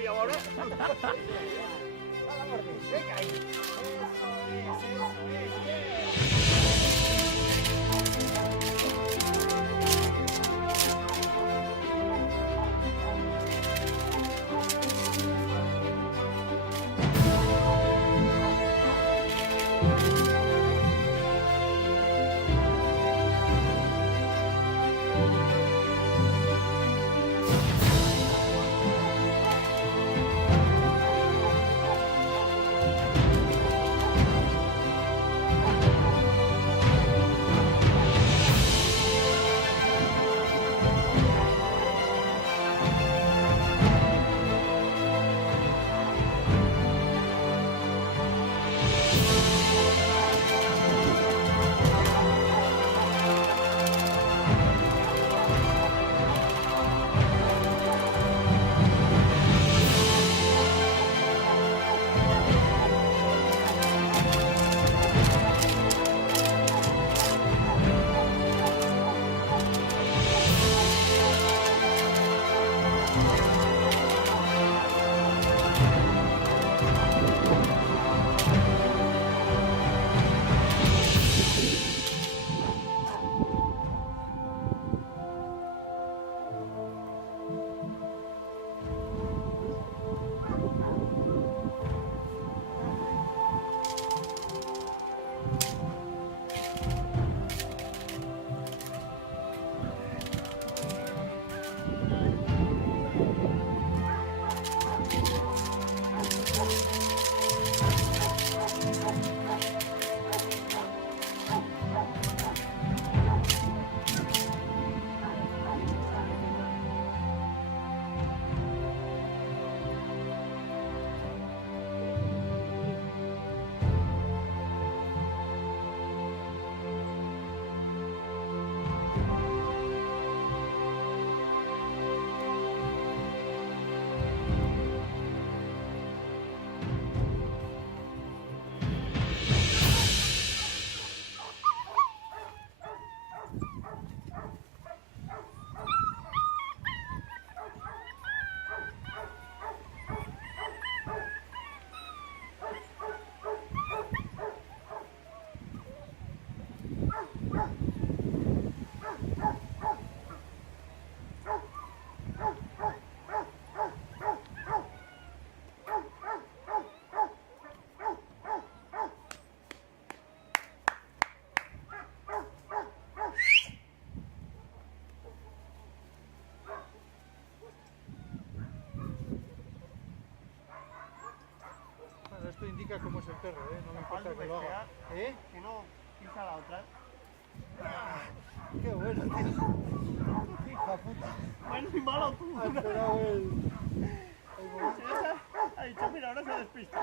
pillado ahora. Venga ahí. Esto indica cómo es el perro, no me importa que lo haga. Que no pisa la otra. Qué bueno, tío. Hija puta. Bueno y malo tú. Ha esperado el... Ha dicho, mira, ahora se despista.